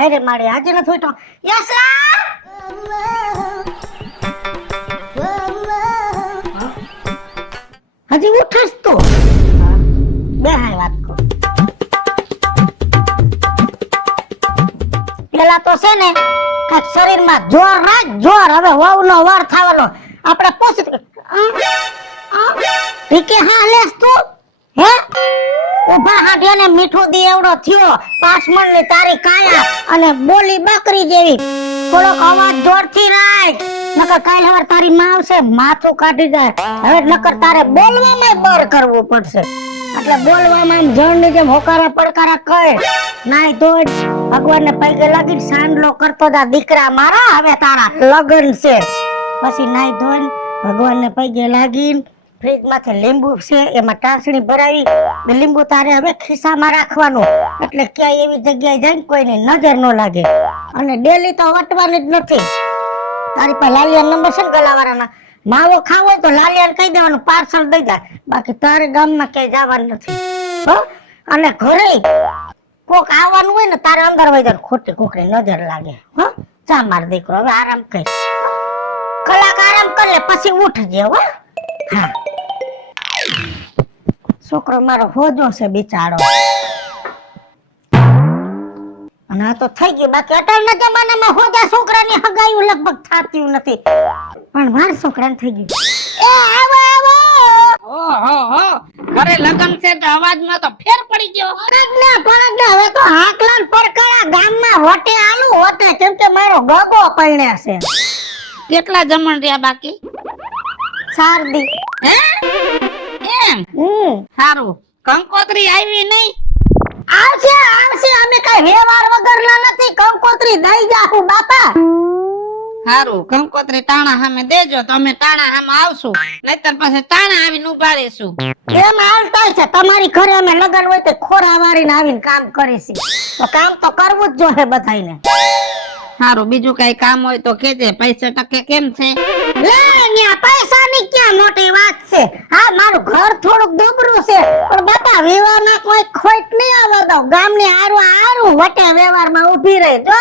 હાય રે મારે આજે નથી ઉઠો. યસલા હજી ઉઠસ તો બે હાય વાત કો. પેલા તો છે ને કાક શરીરમાં જોર રાખ જોર. હવે વહુનો વાર થાવાનો આપણે પોષિત કે હા લેસ તું હે ઉભા હાડ્યાને મીઠું દી એવડો થયો 5 મણની તારી કાયા અને બોલી બકરી જેવી. થોડોક અવાજ જોરથી રાખ નકર કાલ હવાર તારી માં આવશે માથું કાઢી જાય. હવે નકર તારે બોલવામાં બર કરવું પડશે. એટલે બોલવામાં જણની જેમ હોકારા પડકારા કહે નાઈ તો ભગવાનને પગે લાગીને સાંડલો કરતો જા દીકરા મારા. હવે તારા લગન છે પછી નાઈ ધોઈને ભગવાનને પગે લાગીને ફ્રીજ માંથી લીંબુ છે એમાં ટાસણી ભરાવી લીંબુ તારે હવે ખિસ્સામાં રાખવાનું. એટલે ક્યાંય એવી જગ્યાએ જઈને કોઈની નજર ન લાગે. અને ડેલી તો વટવાની જ નથી. તારી પાસે લાલિયા નંબર છે ને ગલાવાળાના. માવો ખાવો હોય તો લાલિયાને કહી દેવાનું પાર્સલ દઈ દે. બાકી તારે ગામમાં ક્યાંય જવાનું નથી હો. અને ઘરે કોક આવવાનું હોય ને તારે અંદર વઈ જાય ખોટી કોકની નજર લાગે હો. જા માર દીકરો હવે આરામ કર. કલાક આરામ કરી લે પછી ઉઠજે હો. હા છોકરો મારો હોજો છે બિચારો. અને આ તો થઈ ગયું. બાકી અટલના જમાનામાં હોજા છોકરાની હગાયું લગભગ થાતી નથી પણ મારા છોકરાને થઈ ગયું. એ આવો આવો. ઓહો ઘરે લગન છે તો અવાજમાં તો ફેર પડી ગયો. પડને હવે તો હાકલાન પડકારા ગામમાં હોટે આલુ હોટે કેમ કે મારો ગગો પૈણ્યા છે. કેટલા જમણ રહ્યા બાકી? શારદી હે એમ સારું. કંકોત્રી આવી નહીં? આવશે આવશે. અમે કઈ વ્યવહાર વગરના નથી. કંકોત્રી દઈ જાહું બાપા. સારું કંકોત્રી ટાણા સામે દેજો તો અમે ટાણા સામે આવશું. નહીતર પછી ટાણા આવીને ઉભા રહેશું. એમ હાલતા છે તમારી ઘરે. અમે લગન હોય તો ખોરા વારીને આવીને કામ કરીશું. તો કામ તો કરવું જ જોઈએ બધાયને. સારું બીજું કઈ કામ હોય તો કેજે. પૈસા ટકે કેમ છે? લે ન્યા પૈસાની ક્યાં મોટી વાત છે. હા મારું ઘર થોડુંક દબરું છે પણ બાપા વ્યવહારમાં કોઈ ખોટ નહીં આવવા દઉં. ગામની હારું હારું વટે વ્યવહારમાં ઊભી રહે. જો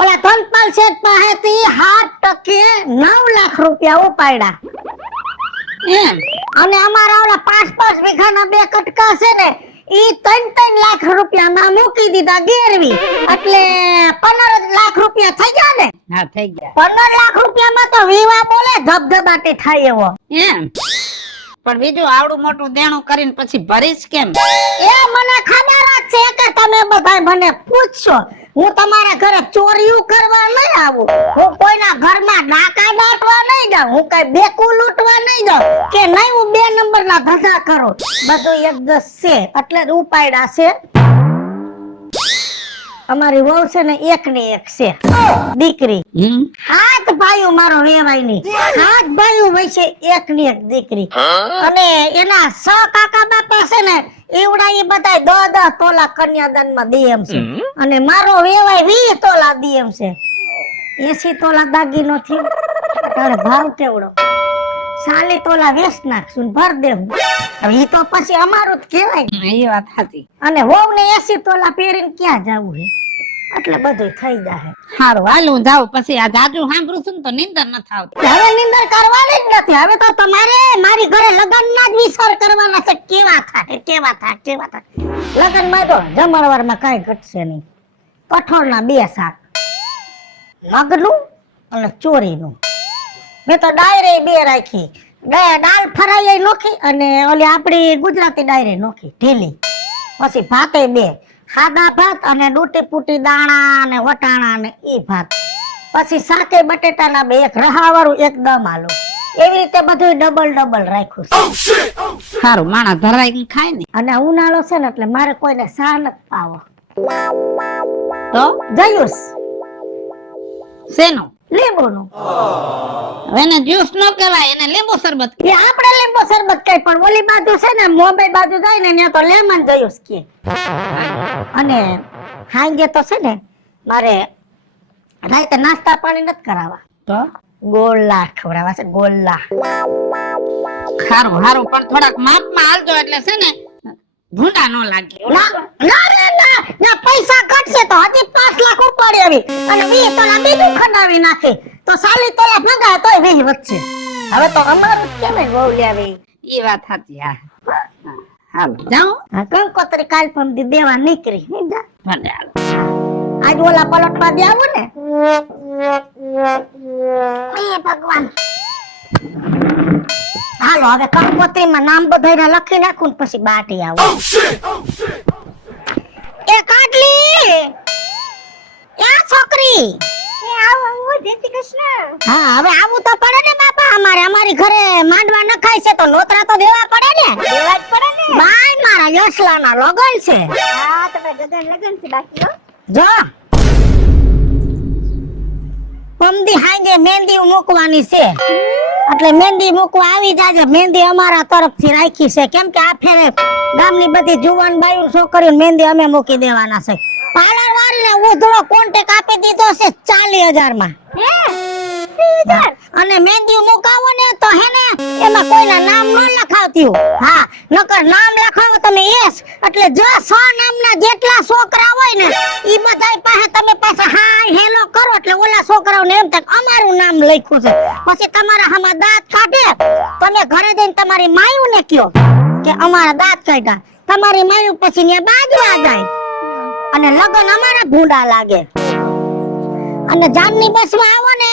ઓલા ધનપાલ શેઠ પાસેથી 7% 9 લાખ રૂપિયા ઉપાડ્યા એમ અને અમારા ઓલા 5 વીઘાના 2 કટકા છે ને ઈ 3 લાખ રૂપિયામાં મૂકી દીધા ગેરવી. એટલે 15 લાખ રૂપિયા થઈ ગયા ને. હા થઈ ગયા. 15 લાખ રૂપિયામાં તો વિવાહ બોલે ધબધબાટી થાય એવો. એમ પણ બીજું આવડું મોટું દેણું કરીને પછી ભરીશ કેમ? એ મને ખબર જ છે કે તમે બધાય મને પૂછશો. હું તમારા ઘરે ચોરીયું કરવા નહીં આવું. હું કોઈના ઘરમાં ડાકા દાટવા નહીં જાઉં. હું કઈ બેકું લૂંટવા નહીં જાઉં કે નહીં હું 2 નંબરના ધંધા કરું. બધું એક દસ છે એટલે જ ઉપાડ્યા છે. અમારી વહુ છે ને એકની એક છે દીકરી. 7 ભાઈઓ મારો વેવાયની. 7 ભાઈઓ વચ્ચે એકની એક દીકરી. અને એના 6 કાકા બાપા છે ને એવડા એ બધા 10 તોલા કન્યાદાનમાં દીએમ છે. અને મારો વેવાય 20 તોલા દીએમ છે. 80 તોલા દાગીનો થયો. તારે ભાવ કેવડો? 40 તોલા વેચ નાખશું ભર દેવું. હવે ઈ તો પછી અમારું જ કહેવાય. એ વાત સાચી. અને વહુ ને 80 તોલા પહેરીને ક્યાં જાવું છે? એટલે બધું થઈ જાય. સારું હાલ હું જાઉં. પછી આ જાજુ સાંભળું છું ને તો નીંદર નથી આવતી. હવે નિંદર કરવાની જ નથી. હવે તો તમારે મારી ઘરે લગનના જ વિચાર કરવાના છે. કેવા થાય કેવા થાય કેવા થાય. લગનમાં તો જમણવારમાં કાંઈ ઘટશે નહીં. કઠોળના 2 શાક મગનું અને ચોરીનું. મેં તો ડાયરે 2 રાખી. દાળ ફરાઈ નોખી અને ઓલી આપણી ગુજરાતી ડાયરે નોખી ઢીલી. પછી ભાતે 2 સાદા ભાત અને ડૂટી પૂટી દાણા અને વટાણા અને ઈ ભાત. પછી શાકે બટેટાના 2 એક રહાવાળું એક દમ આલુ. એવી રીતે બધું ડબલ રાખ્યું છે. સારું માણા ધરાઈ ખાય ને. અને ઉનાળો છે ને એટલે મારે કોઈને સા નથી પાવો. તો જયુસ શેનું? લીંબુનું. એને જ્યુસ નો કહેવાય એને લીંબુ શરબત. એ આપણે લીંબુ શરબત કહે પણ ઓલી બાજુ છે ને મુંબઈ બાજુ જાય ને ત્યાં તો લેમન જયુસ કહે. અને હાંજે તો છે ને મારે રાતે નાસ્તા પાણી નથી કરાવવા. તો ગોળલા ખવડાવવા છે. ગોળલા સારું પણ થોડાક માપમાં હાલજો એટલે છે ને ભૂંડા નો લાગે. ના ના ના પૈસા ઘટશે તો હજી 5 લાખ ઉપાડી આવી અને 20 તોલા બીજું ખંડાવી નાખે તો 40 તોલા ભંગાય તોય 20 વધશે. હવે તો અમારું જ કેમ વહુ લેવી. ઈ વાત સાચી. હા હાલો જાઉં. આ કંકોત્રી કાલ પણ દી દેવા નીકળી. જા. ભલે હાલો. આજ ઓલા પલટવા દે આવું ને. એ ભગવાન. હાલો હવે કંકોત્રીમાં નામ બધાયના લખી નાખું ને પછી બાટી આવું. એ કાટલી એ છોકરી એ આવો જય શ્રી કૃષ્ણ. હા હવે આવું તો પડે ને બાપા. અમારી ઘરે માંડવા નખાય છે તો નોતરા તો દેવા પડે ને. દેવા જ પડે ને. ભાઈ મારા યશલાના લગન છે. હા તમે ગગન લગન છે બાકી જો પમદી હાંજે મહેંદી મૂકવાની છે એટલે મહેંદી મૂકવા આવી જાજે. મહેંદી અમારા તરફથી રાખી છે કેમ કે આ ફેરે ગામની બધી જુવાન બાયું છોકરીઓ મહેંદી અમે મૂકી દેવાના છે. પાર્લર વાળીને ઉધડો કોન્ટેક્ટ આપી દીધો છે 40,000 માં. અને મહેંદી મુકાવો ને તો હે ને એમાં કોઈના નામ ન લખાવતી. હા નકર નામ લખાવો તમે એસ એટલે જો 100 નામના જેટલા છોકરા હોય ને ઈ બધાય પાસે તમે પાછા હાય હેલો કરો એટલે ઓલા છોકરાઓને એમ થાય અમારું નામ લખ્યું છે. પછી તમારા હામાં દાંત કાઢે તમે ઘરે જઈને તમારી માયું ને કયો કે અમારા દાંત કાઢ્યા. તમારી માયું પછી ને બાજવા જાય અને લગન અમારા ભૂંડા લાગે. અને જાનની બસમાં આવો ને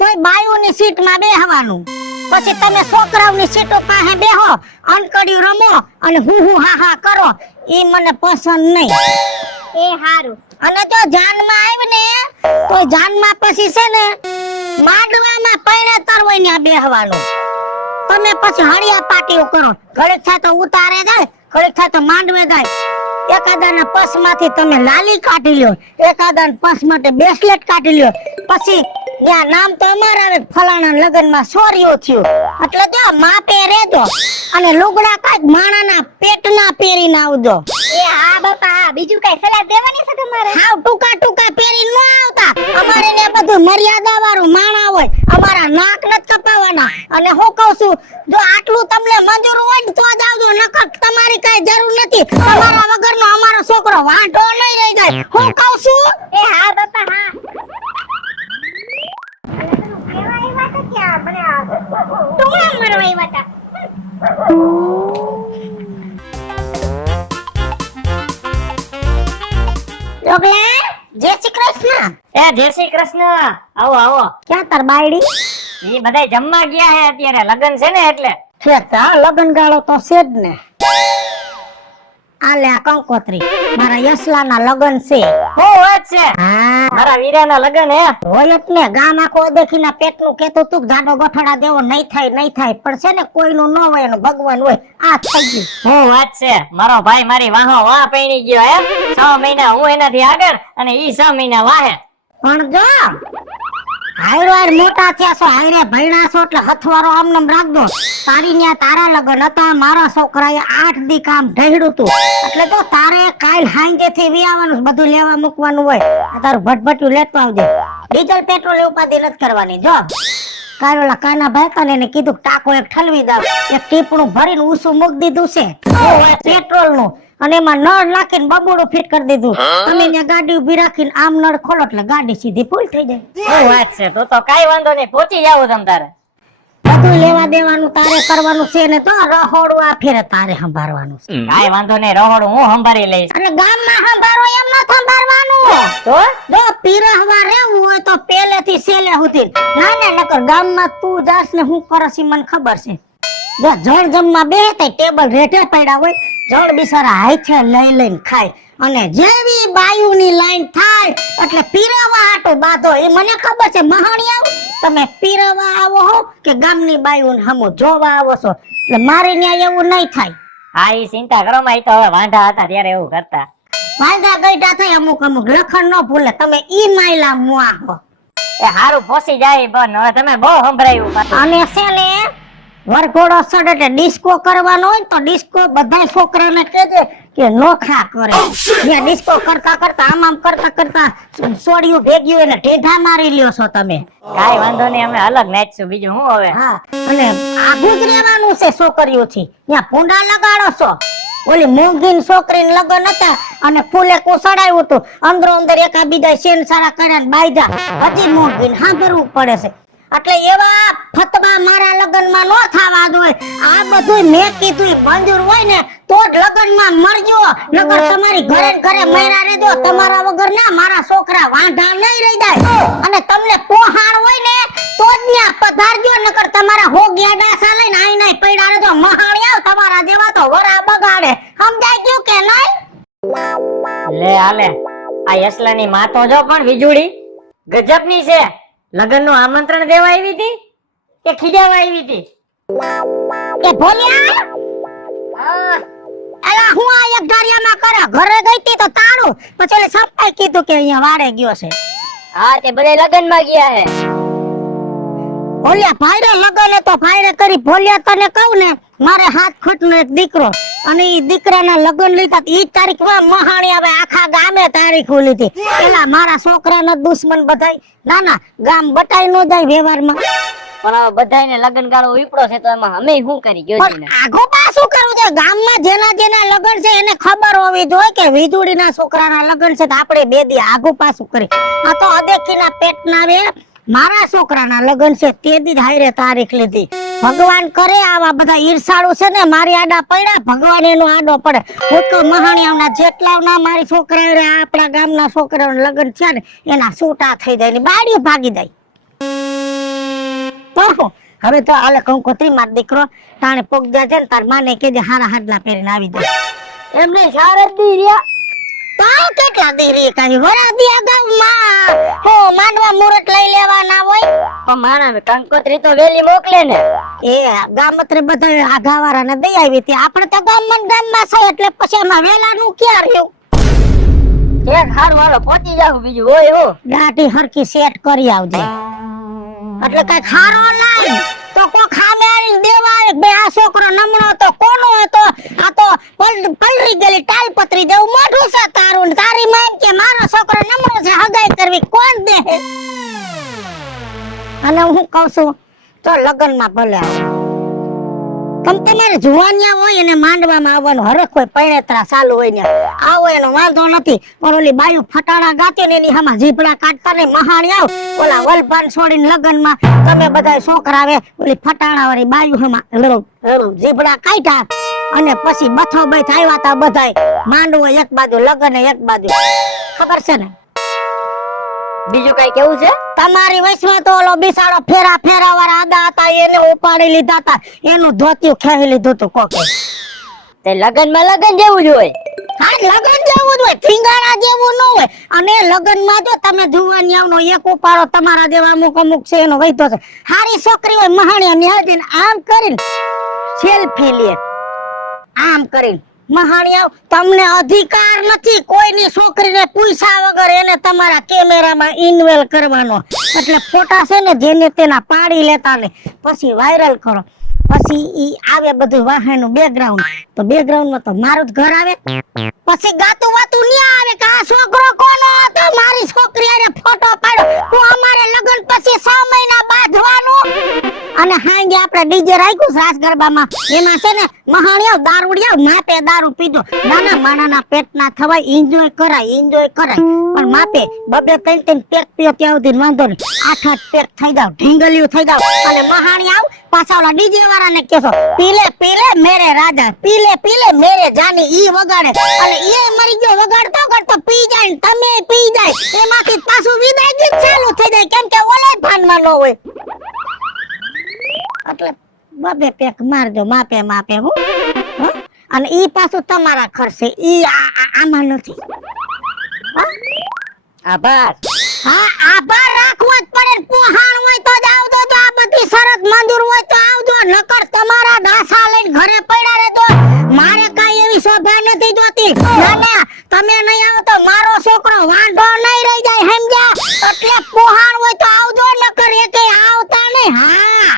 તોય બાયુની સીટમાં બેહવાનું. પછી તમે છોકરાઓની સીટો પાસે બેહો અનકડિયું રમો અને હું હા હા કરો. ઈ મને પસંદ નહીં. એ હારું. અને જો જાનમાં આવી ને તો જાનમાં પછી છે ને માંડવામાં પૈણેતર હોય ને બેહવાનું. તમે પછી હળિયા પાટીઓ કરો. ઘડીક થાય તો ઉતારે જાય ઘડીક થાય તો માંડવે જાય. એકાદાના પસમાંથી તમે લાલી કાઢી લ્યો એકાદાના પસ માટે બ્રેસલેટ કાઢી લ્યો. પછી ત્યાં નામ તો અમારા આવે ફલાણા લગનમાં સોરીઓ થયો એટલે જો માપે રહેજો અને લુગડા કાંઈક માણાના પેટના પહેરીને આવજો. એ હા બાપા હા બીજું કઈ સલાહ દેવાની છે તમારે? હાવ ટૂંકા ટૂંકા પહેરીને ન આવતા. અમારે ને બધું મર્યાદા વાળું માણા હોય. અમારા નાક નત કપાવાના. અને હું કહું છું જો આટલું તમને મંજૂર હોય ને તો જ આવજો નકર તમારી કઈ જરૂર નથી. તમારા વગરનો અમારો છોકરો વાંઢો નહીં રહી જાય. હું કહું છું એ હા બાપા હા. જય શ્રી કૃષ્ણ. એ જય શ્રી કૃષ્ણ. આવો આવો. ક્યાં તાર બાયડી? ઈ બધાય જમવા ગયા હે અત્યારે લગન છે ને એટલે. ઠેક હા લગન ગાળો તો છે જ ને. આલે આ કંકોત્રી મારા યશલાના લગન છે. હું વાત છે હા મારા વીરાના લગન હે. હોય જ ને. ગામ આખો દેખીના પેટનું કેતો તું જાડો ગઠડા દેવો નહીં થાય પણ છે ને કોઈનું ન હોય એનું ભગવાન હોય. આ થઈ ગયું. હું વાત છે મારો ભાઈ મારી વાહો વાહ પૈણી ગયો હે. 6 મહિના હું એનાથી આગળ અને ઈ 6 મહિના વાહે. પણ જો હાયરો હાયર મોટા થયા છો હાયરે ભણ્યા છો એટલે હથવારો આમનામ રાખજો. તારી ન્યા તારા લગન હતા મારા છોકરાએ 8 દી કામ ઢહેડું તું એટલે તો તારે કાલ હાંજેથી વિયાવાનું બધું લેવા મૂકવાનું હોય. આ તારું ભટભટ્યું લેતો આવજે. ડીઝલ પેટ્રોલ ઉપાધિ નથી કરવાની. જો કાલ ઓલા કાના ભાઈ હતા ને એને કીધું ટાંકો એક ઠલવી દાવ એક ટીપણું ભરીને ઊંચું મૂકી દીધું છે પેટ્રોલ નું અને એમાં નળ નાખીને બબુડું ફિટ કરી દીધું. તમે ત્યાં ગાડી ઉભી રાખીને આમ નળ ખોલો એટલે ગાડી સીધી ફૂલ થઈ જાય. હું વાત છે તો તો કાઈ વાંધો નહીં પહોંચી જાવ તમ તારે. બધું લેવા દેવાનું તારે કરવાનું છે ને તો રહોડું આ ફેરે તારે સંભાળવાનું છે. કાઈ વાંધો નહીં રહોડું હું સંભાળી લઈશ. અને ગામમાં સંભાળો એમ ન સંભાળવાનું. તો જો પીરહવા રહેવું હોય તો પહેલેથી છેલ્લે સુધી ના નકર ગામમાં તું જાસ ને હું કરસ ઈ મને ખબર છે. જો જળ જમવા બેહે ટેબલ રેઠે પડ્યા હોય જળ બિચારા હાથે લઈ લઈને ખાય અને જેવી બાયુની લાઈન થાય એટલે પીરવા હાટો બાધો. એ મને ખબર છે મહાણી આવો તમે પીરવા આવો હો કે ગામની બાયુને હમો જોવા આવો છો એટલે મારી ન્યા એવું નહીં થાય. હા ઈ ચિંતા કરો માં. ઈ તો હવે વાંઢા હતા ત્યારે એવું કરતા. વાંધા ગઈડા થાય અમુક લખણ ન ભૂલે. તમે ઈ માયલા મુઆ હો. એ હારું પોસી જાય પણ હવે તમે બહુ સંભળાયું પાછું. અને છે ને વરઘોડો સડે એટલે ડિસ્કો કરવાનો હોય તો ડિસ્કો બધા છોકરાને કહેજે કે નોખા કરે. જ્યાં ડિસ્કો કરતા કરતા આમ કરતા સોડિયું ભેગ્યું એને ઢેઢા મારી લ્યો છો તમે. કાઈ વાંધો નહીં અમે અલગ નાચશું બીજું હું હવે. હા અને આગું જ રહેવાનું છે છોકરીઓથી. ત્યાં ભૂંડા લગાડો છો ઓલી મૂંગીન છોકરીને લગ્ન હતા અને ફૂલે કુસડાયું હતું, અંદરો અંદર એકા બીજા શેન સારા કર્યા ને બાયધા. હજી મૂંગીને સાંભળવું પડે છે. એટલે એવા ફતવા મારા લગ્નમાં નો થવા જોઈએ. આ બધું મેં કીધું મંજૂર હોય ને તો જ લગ્નમાં મળજો, નકર તમારી ઘરે ને ઘરે મયરા રહેજો. તમારા વગર ના મારા છોકરા વાંઢા નહીં રહી જાય. અને તમને પોહાણ હોય ને તો જ ન્યા પધારજો, નકર તમારા હોગિયા ડાસા લઈને આઈ નાઈ પડ્યા રહેજો. મહાણી આવ તમારા જેવા તો વરા બગાડે. સમજાઈ ગયું કે નહીં? લે આલે આ યસલાની માતો જો પણ વીજુડી ગજબની છે. લગ્નનું આમંત્રણ દેવા આવી હતી કે ખીજાવા આવી હતી? એ ભોલિયા, અલા હું આ એક ધારિયામાં કરે ઘરે ગઈ તી તો તાળું, પછી ઓલે સંપાઈ કીધું કે અહીંયા વાડે ગયો છે. હા તે બધા લગ્નમાં ગયા હે. ભોલિયા ભાઈરે લગન તો ભાઈરે કરી. ભોલિયા તને કહું ને, મારે 7 ફૂટનો એક દીકરો અને ઈ દીકરાના લગન લીધા. ઈ તારીખમાં મહાણી આવે આખા ગામે તારીખ લીધી. પેલા મારા છોકરાના દુશ્મન બધાય. ના ના ગામ બટાઈ નો જાય વ્યવહારમાં. પણ હવે બધાયને લગ્ન ગાળો ઉપડો છે તો એમાં અમે શું કરી ગયો પણ આગો પાછું કરવું છે. ગામમાં જેના લગન છે એને ખબર હોવી જોઈએ કે વીજળીના છોકરાના લગન છે તો આપણે બે દી આગુ પાછું કરી. આ તો અદેખીના પેટના વે મારા છોકરાના લગન છે તે દી હાયરે તારીખ લીધી. ભગવાન કરે આવા બધા ઈર્ષાળુ છે ને મારી આડા પડ્યા, ભગવાન એનો આડો પડે. હું તો મહાણિયાના જેટલાના મારી છોકરા આપણા ગામના છોકરાના લગન છે ને એના છૂટા થઈ જાય ને બાડીઓ ભાગી જાય. તો હવે તો આલે કંકોત્રી માર દીકરો તાણે પોગજા છે ને તાર માને કેજે હારા હાડલા પહેરીને આવી જાય. એમને શારદ દી રહ્યા તાવ કેટલા દેરી કાઈ વરા દિયા ગામમાં હો માંડવા મુરત લઈ લેવાના હોય. પણ મારા કંકોત્રી તો વેલી મોકલે ને. એ ગામત્રે બધા આઘાવાળાને દઈ આવી હતી. આપણે તો ગામમાં છે એટલે પછી એમાં વેલાનું ક્યાં રહ્યું. એક હાર વાળો પહોંચી જાવ બીજું હોય હો. દાઢી હરકી સેટ કરી આવજે. એટલે કઈ ખારો લાય તો કો ખામે આવીને દેવા આવે બે આ છોકરો નમણો તો કોનો હતો. આ તો પલરી ગયેલી ટાલપત્રી જેવું મોઢું છે તારું ને તારી માં કે મારો છોકરો નમણો છે હગાઈ કરવી કોણ દે. અને હું કહું છું તો લગનમાં ભલે આવો. તમારે જુવાનિયા હોય અને માંડવામાં આવવાનું હરખ હોય, પૈણેતરા ચાલુ હોય ને આવો એનો વાંધો નથી. પણ ઓલી બાયું ફટાડા ગાતી ને એની હામાં જીભડા કાઢતા ને મહાણી આવ ઓલા વલભાન છોડીને લગનમાં તમે બધા છોકરા આવે ઓલી ફટાડા વાળી બાયું હામાં જીભડા કાઢ્યા અને પછી બથો બથ આવ્યા તા બધાય. માંડવો એક બાજુ લગન એક બાજુ. ખબર છે ને બીજું કઈ કેવું છે? તમારી વયસમાં તો ઓલો બિસાડો ફેરા વાળા આદા હતા એને ઉપાડી લીધા હતા, એનું ધોતિયું ખેવી લીધું હતું કોકે. તે લગનમાં લગન જેવું જ હોય. હા લગન જેવું જ હોય, થીંગાણા જેવું ન હોય. અને લગનમાં જો તમે જુવાનિયાનો એક ઉપાડો તમારા જેવા અમુક છે એનો વૈધો છે. હારી છોકરી હોય મહાણિયા નિહાળીને આમ કરીને સેલ્ફી લે આમ કરીને. મહાણિયા તમને અધિકાર નથી કોઈની છોકરીને પૂછ્યા વગર એને તમારા કેમેરામાં ઇન્વેલ કરવાનો. એટલે ફોટા છે ને જેને તેના પાડી લેતા ને પછી વાયરલ કરો. પછી ઈ આવે બધું વાહનનું બેકગ્રાઉન્ડ, તો બેકગ્રાઉન્ડમાં તો મારું જ ઘર આવે. પછી ગાતું વાતું નહીં આવે કે આ છોકરો કોનો હતો, મારી છોકરી આરે ફોટો પાડ્યો. હું અમારે લગન પછી 6 મહિના બાંધવાનું. અને હાંજે આપણે ડીજે રાખ્યું રાસ ગરબામાં એમાં છે ને મહાણિયા દારૂડિયા માપે દારૂ પીધો. નાના માણાના પેટ ના થવાય, એન્જોય કરાય. પણ માપે બબે 3 પેક પીઓ ત્યાં સુધી વાંધો નહીં. 8 પેક થઈ જાવ, ઢીંગલિયું થઈ જાવ. અને મહાણિયા પાછા ઓલા ડીજે વાળાને કહેશો પીલે મેરે રાજા, પીલે મેરે જાની ઈ વગાડે. અને એ મરી ગયો વગાડતો પી જાય ને તમે પી જાય. એમાંથી પાછું વિદાય ગીત ચાલુ થઈ જાય કેમ કે ઓલે ભાનમાં ન હોય. એટલે બબે પેક મારજો માપે હું. અને ઈ પાછું તમારા ખર્ચે, ઈ આમાં નથી. આભાર. હા આભાર રાખવો જ પડે. પોહાણ હોય તો જ આવજો, તો આ બધી શરત મંજૂર હોય તો આવજો, નકર તમારા દાસા લઈને ઘરે પડ્યા રહેજો. મારે કાઈ એવી શોભા નથી જોતી. ના તમે નહીં આવો તો મારો છોકરો વાંઢો નહીં રહી જાય સમજ્યા. એટલે પોહાણ હોય તો આવજો, નકર એકે આવતા નહીં. હા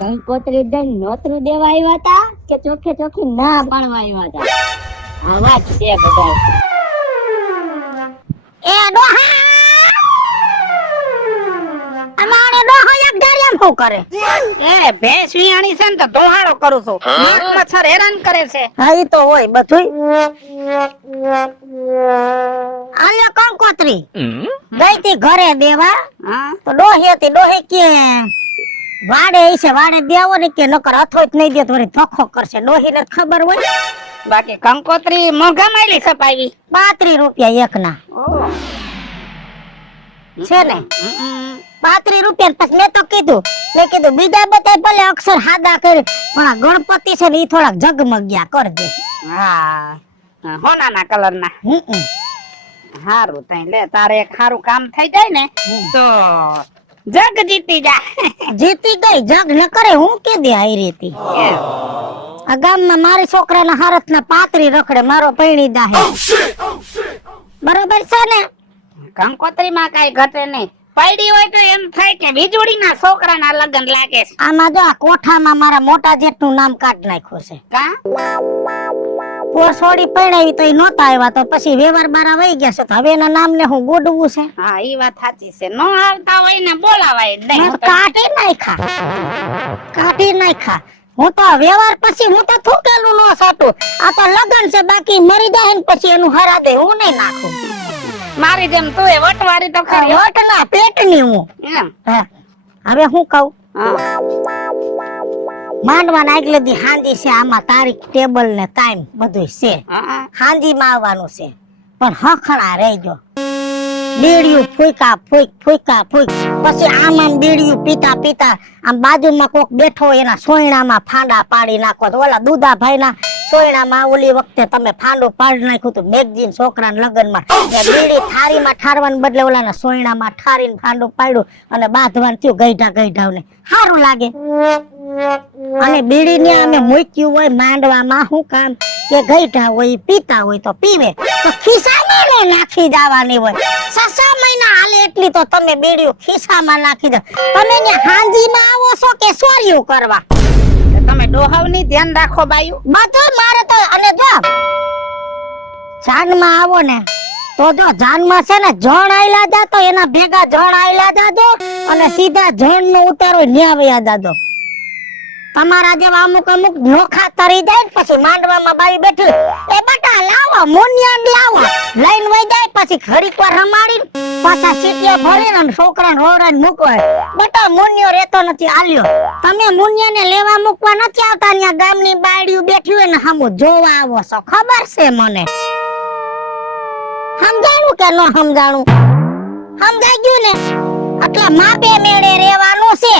કંકોત્રી દઈને નોતરું દેવા આવ્યા હતા કે ચોખ્ખી ના પાડવા આવ્યા હતા? આવા જ છે બધા. એ ડોહા અમારે ડોહો એક ધાર્યમ શું કરે? એ ભેંસ વિયાણી છે ને તો ધોહાડો કરું છું. માખ મચ્છર હેરાન કરે છે. હા ઈ તો હોય બધું. આલ્યો કંકોત્રી ગઈ તી ઘરે દેવા હા તો ડોહી હતી. ડોહી કે વાડે છે વાડે દેવો ને કે નકર અથોય જ નહીં દે તો વળી ધોખો કરશે. ડોહીને ખબર હોય. બાકી કંકોત્રી મોંઘા માયલી સપાવી 35 રૂપિયા એકના છે ને. 35 રૂપિયા. પછી મેં તો કીધું બીજા બધા ભલે અક્ષર હાદા કરી પણ આ ગણપતિ છે ને ઈ થોડાક ઝગમગ્યા કરજે. હા હોનાના કલરના. હારું તઈ લે તારે એક હારું કામ થઈ જાય ને તો જગ જીતી જા. જીતી ગઈ જગ ન કરે હું કે દે આઈ રીતી. આ ગામમાં મારી છોકરાના હારતના 35 રખડે મારો પૈણી દાહે. બરોબર છે ને. કંકોત્રી માં કઈ ઘટે નહીં. પૈડી હોય તો એમ થાય કે વીજળીના છોકરાના લગન લાગે છે. આમાં જો આ કોઠામાં મારા મોટા જેઠનું નામ કાઢ નાખ્યું છે. કા પોરસોડી પૈણાવી તો ઈ નહોતા આવ્યા તો પછી વેવાર બારા વહી ગયા છે તો હવે એના નામને હું ગોડવું છે. હા ઈ વાત સાચી છે. નો આવતા હોય ને બોલાવાય જ નહીં. મેં તો કાઢી નાખ્યા. હું તો વ્યવહાર પછી હું તો થૂકેલું નો સાટું. આ તો લગન છે બાકી મરી જાય ને પછી એનું હરા દે હું નહીં નાખું. મારી જેમ તું એ વટવારી તો ખરી હો. વટના પેટની હું. એમ હા. હવે હું કહું હા. માંડવાના આગલે દી હાંજી છે આમાં તારીખ ટેબલ ને ટાઈમ બધું છે. હા હાંજીમાં આવવાનું છે પણ હખણા રહેજો. બીડિયું ફૂંકા ફૂંક પછી આમ બીડિયું પીતા આમ બાજુમાં કોક બેઠો એના સોયણામાં ફાંડા પાડી નાખો. તો ઓલા દુધાભાઈના સોયણામાં ઓલી વખતે તમે ફાંડું પાડી નાખ્યું હતું મેગજીન છોકરાના લગનમાં. બીડી થારીમાં ઠારવાને બદલે ઓલાના સોયણામાં ઠારીને ફાંડું પાડ્યું અને બાંધવાનું થયું ગઈઢાને સારું લાગે. અને બીડીને અમે મૂક્યું હોય માંડવામાં શું કામ કે ગઈઢા હોય પીતા હોય તો પીવે તો ખિસ્સામાં ન નાખી જવાની હોય. 6 મહિના હાલે એટલી તો તમે બીડીઓ ખિસ્સામાં નાખી દો. તમે ને હાંજીમાં આવો છો કે સોર્યું કરવા? તમે ડોહાવની ધ્યાન રાખો બાયું. બધું મારે તો. અને જો જાનમાં આવો ને તો જો જાનમાં છે ને જણ આયલા જાતો એના ભેગા જણ આયલા જાજો અને સીધા જણ નો ઉતારો ન્યા વયા જાજો. તમારા જેવા અમુક નોખા તરી જાય ને પછી માંડવામાં બાઈ બેઠી એ બટા લાવો મુનિયાન લાવો લઈને વઈ જાય પછી ઘડીક વાર રમાડીને પાછા સીટીએ ભરીને અને છોકરાને રોવરાઈને મૂકવાય. બટા મુનિયો રહેતો નથી આલ્યો. તમે મુનિયાને લેવા મૂકવા નથી આવતા. ત્યાં ગામની બાયડીઓ બેઠી હોય ને સામું જોવા આવો છો. ખબર છે મને. સમજાણું કે ન સમજાણું? સમજાઈ ગયું ને. એટલે માપે મેળે રહેવાનું છે.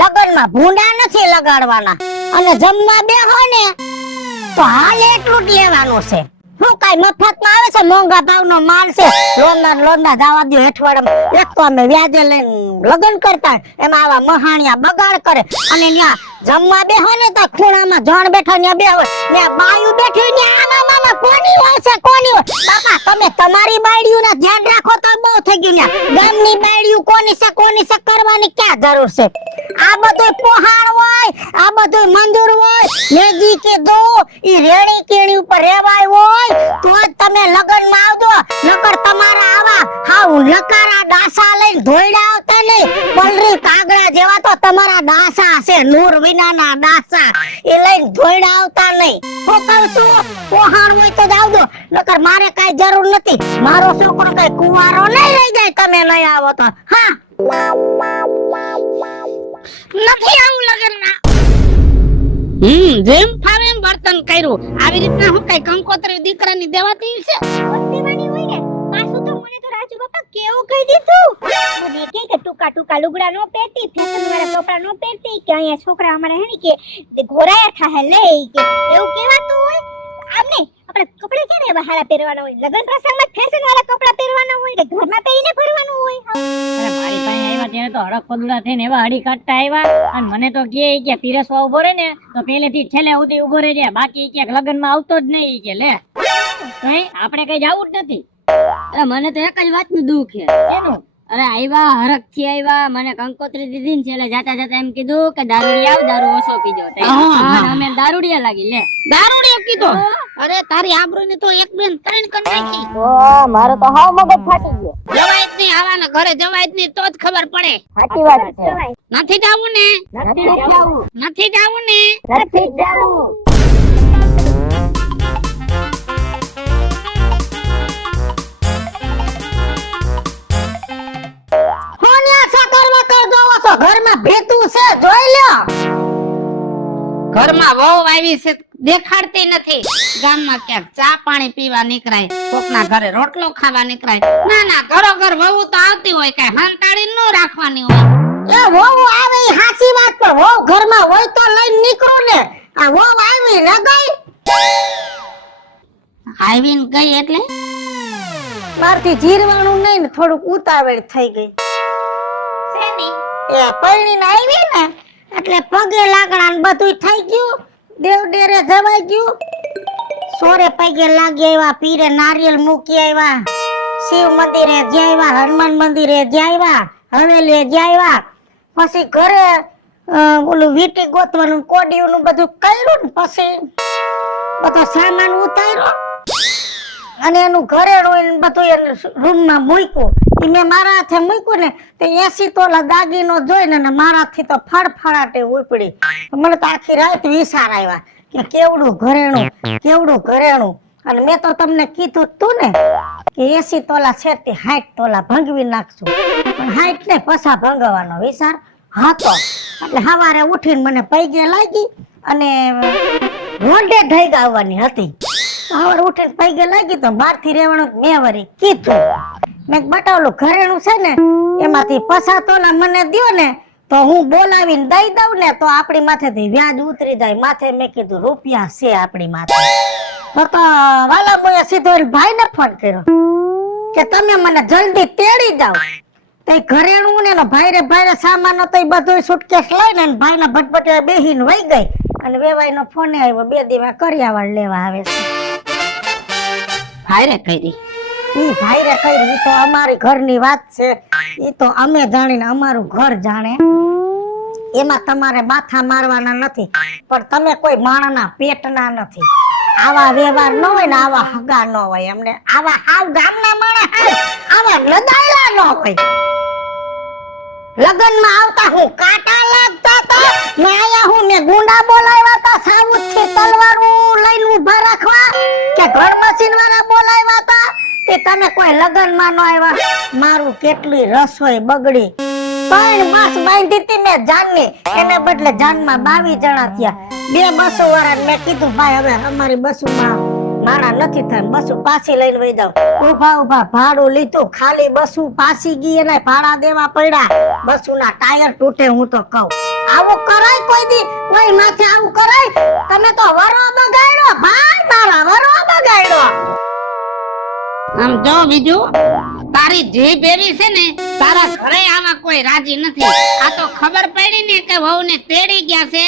લગનમાં ભૂંડા નથી લગાડવાના. અને જમવા બેહો ને તો હાલ એટલું જ લેવાનું છે. શું કઈ મફતમાં આવે છે? મોંઘા ભાવનો માલ છે. લોનના જવા દો હેઠવાડામાં. એક તો અમે વ્યાજે લઈને લગન કરતા એમાં આવા મહાણિયા બગાડ કરે અને ત્યાં જમવા બેહો ને તો ખૂણામાં જણ બેઠા ત્યાં બેહો ને બાયું બેઠી ને આમાં કોની હોય છે કોની હોય? બાપા તમે તમારી બાયડીઓના ધ્યાન રાખો તો બહુ થઈ ગયું. ત્યાં ગામની બાયડીઓ કોની છે કરવાની ક્યાં જરૂર છે? આ બધું પોહાણ હોય આ બધું મંજૂર હોય મેગી કે દો ઈ રેડી કેણી ઉપર રેવાય હોય તો જ તમે લગનમાં આવજો. નકર તમારા આવા હાવ લકારા ડાસા લઈને ધોઈડા આવતા નહીં. પલરી કાગડા જેવા તો તમારા ડાસા છે. નૂર વિનાના ડાસા એ લઈને ધોઈડા આવતા નહીં. હું કહું છું પોહાણ હોય તો જ આવજો. નકર મારે કાઈ જરૂર નથી. મારો છોકરો કઈ કુંવારો નહીં રહી જાય તમે નહીં આવો તો. હા નથી આવું લગનમાં. જેમ ફાવે એમ વર્તન કર્યું. આવી રીતના હું કઈ કંકોત્રી દીકરાની દેવાતી છે? દેવાની હોય ને પાછું તો મને તો રાજુ બાપા કેવું કહી દીધું. મને કે ટૂંકા લુગડા નો પહેરતી ફેશન વાળા કપડા નો પહેરતી કે અહીંયા છોકરા અમારે હે ને કે ઘોરાયા થાહે લે કે એવું કહેવાતું હોય. આમ નહીં આપણે કપડા ક્યારે એવા હારા પહેરવાના હોય? લગન પ્રસંગમાં ફેશન વાળા કપડા પહેરવાના હોય કે ઘરમાં પહેરીને ફરવાનું હોય? અરે મારી પાસે આવ્યા ત્યારે તો હડક પદુડા થઈને એવા હડી કાઢતા આવ્યા અને મને તો કે પીરસવા ઉભો રહે ને તો પહેલેથી છેલ્લે સુધી ઉભો રહેજે બાકી કે લગનમાં આવતો જ નહીં કે લે કઈ આપણે કઈ જવું જ નથી. અરે મને તો એક જ વાતનું દુઃખ છે. એનું અરે આવ્યા હરખ થી આવ્યા, મને કંકોત્રી દીધી ને છેલ્લે જાતા જાતા એમ કીધું કે દારૂડી આવ, દારૂ ઓછો પીજો. અને અમે દારૂડિયા લાગી લે. દારૂડિયો કીધો? અરે તારી આબરૂ ની તો એક બેન ત્રણ કરી નાખી. મારો તો હાવ મગજ ફાટી ગયો. જવાય જ નહીં, આવાના ઘરે જવાય જ નહીં, તો જ ખબર પડે. સાચી વાત છે. નથી જાવું ને? નથી જાવું. નથી જાવું ને? નથી જાવું. હોન્યા સકર વકર જોવો છો, ઘરમાં ભેતું છે, જોઈ લ્યો. ઘરમાં વહુ આવી છે દેખાડતી નથી. ગામમાં ક્યાંક ચા પાણી પીવા નીકળાય, કોકના ઘરે રોટલો ખાવા નીકળાય. ના ના, ઘરો વહુ તો આવતી હોય, કઈ હંતાડી ન રાખવાની હોય. એ વહુ આવે ઈ હાચી વાત, પણ વહુ ઘરમાં હોય તો લઈને નીકળો ને. આ વહુ આવી ને ગઈ. આવીને ગઈ એટલે મારથી જીરવાનું નહીં ને, થોડુંક ઉતાવળ થઈ ગઈ. એ પરણીને આવી ને એટલે પગે લાગણા ને બધું થઈ ગયું, દેવ ડેરે જવાઈ ગયું, સોરે પગે લાગી આવ્યા, પીરે નારિયેળ મૂકી આવ્યા, શિવ મંદિરે જઈ આવ્યા, હનુમાન મંદિરે જઈ આવ્યા, હવેલીએ જઈ આવ્યા. પછી ઘરે ઓલું વીટી ગોતવાનું કોડિયું બધું કર્યું ને પછી બધો સામાન ઉતાર્યો અને એનું ઘરેણું બધું એને રૂમમાં મૂક્યું. ઈ મેં મારા હાથે મૂક્યું ને તે 80 તોલા દાગીનો જોઈને ને મારાથી તો ફડફડાટે ઉપડી. મને તો આખી રાત વિચાર આવ્યા કે કેવડું ઘરેણું. અને મેં તો તમને કીધું તું ને કે 80 તોલા છે તે 60 તોલા ભંગવી નાખશું, પણ 60 ને પછા ભંગવાનો વિચાર હતો. એટલે સવારે ઉઠીને મને પૈગે લાગી અને રોંઢે ઢઈ ગાવવાની હતી. સવારે ઉઠીને પૈગે લાગી તો બહારથી રહેવાનું મેં વળી કીધું. મેં બટાવલું ઘરેણું છે ને એમાંથી પછા તોલા મને દ્યો ને તો હું બોલાવીને દઈ દઉં ને તો આપણી માથેથી વ્યાજ ઉતરી જાય. માથે મેં કીધું રૂપિયા છે આપણી માથે. તો વાલા મોએ સીધો ભાઈને ફોન કર્યો કે તમે મને જલ્દી તેડી જાઓ. તે ઘરેણું ને એનો ભાઈરે સામાન હતો એ બધું સુટકેસ લઈને ભાઈના ભટભટિયા બેહીને વહી ગઈ. અને વેવાઈનો ફોન આવ્યો, 2 દિવસ કરિયાવાળ લેવા આવે છે. ભાઈરે કરી ઈ ભાઈરે કરી, ઈ તો અમારી ઘરની વાત છે, ઈ તો અમે જાણીને અમારું ઘર જાણે. એમાં તમારે માથા મારવાના નથી, પણ તમે કોઈ માણસના પેટના નથી. આવા વ્યવહાર ન હોય ને આવા હગા ન હોય. અમને આવા હાવ ગામના માણસ આવા લદાયલા ન હોય. લગનમાં આવતા હું કાંટા લાગતા હતા ને આયા હું મેં ગુંડા બોલાવ્યા હતા સાઉથ થી તલવારું લઈને ઊભા રાખવા, કે ઘર મશીન વાળા બોલાવ્યા હતા તે તમે કોઈ લગનમાં ન આવ્યા. મારું કેટલી રસોઈ બગડી. 3 માસ બાંધી હતી મેં જાનની, એને બદલે જાનમાં 22 જણા થયા. 2 બસો વાળા મેં કીધું ભાઈ હવે અમારી બસુમાં મારા નથી થાય, બસુ પાછી લઈને વઈ જાવ. ઉભા ભાડું લીધું, ખાલી બસુ પાછી ગઈ અને ભાડા દેવા પડ્યા. બસુના ટાયર તૂટે. હું તો કહું આવું કરાય કોઈ દી? કોઈ માથે આવું કરાય? તમે તો વરો બગાડ્યો ભાઈ, મારા વરો બગાડ્યો. આમ જો બીજું તારી જીભ એવી છે ને, તારા ઘરે આમાં કોઈ રાજી નથી. આ તો ખબર પડી ને કે વહુને તેડી ગયા છે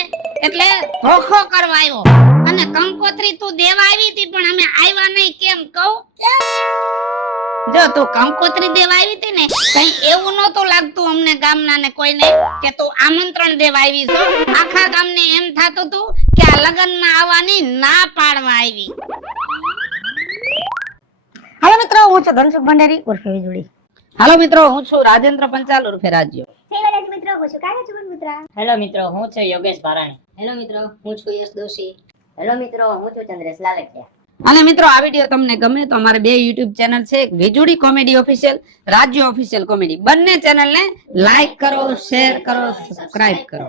એટલે ધોખો કરવા આવ્યો. અને કંકોત્રી તું દેવા આવી હતી પણ અમે આવ્યા નહીં કેમ કહું? જો તું કંકોત્રી દેવા આવી હતી ને કઈ એવું નહોતું લાગતું અમને ગામના ને કોઈને કે તું આમંત્રણ દેવા આવી છો. આખા ગામને એમ થાતું હતું કે આ લગનમાં આવવાની ના પાડવા આવી. હાલો મિત્રો, હું છું ધનસુખ ભંડારી ઉર્ફે વીજળી. હાલો મિત્રો, હું છું રાજેન્દ્ર પંચાલ ઉર્ફે રાજ્યો. હેલો મિત્રો, હું છું યોગેશ ભારાણી. હેલો મિત્રો, હું છું યશ દોશી. હેલો મિત્રો, હું છું ચંદ્રેશ લાલકિયા. અને મિત્રો આ વિડીયો તમને ગમે તો અમારે 2 YouTube ચેનલ છે, એક વીજળી કોમેડી ઓફિશિયલ, રાજ્ય ઓફિશિયલ કોમેડી. બંને ચેનલને લાઈક કરો, શેર કરો, સબસ્ક્રાઇબ કરો.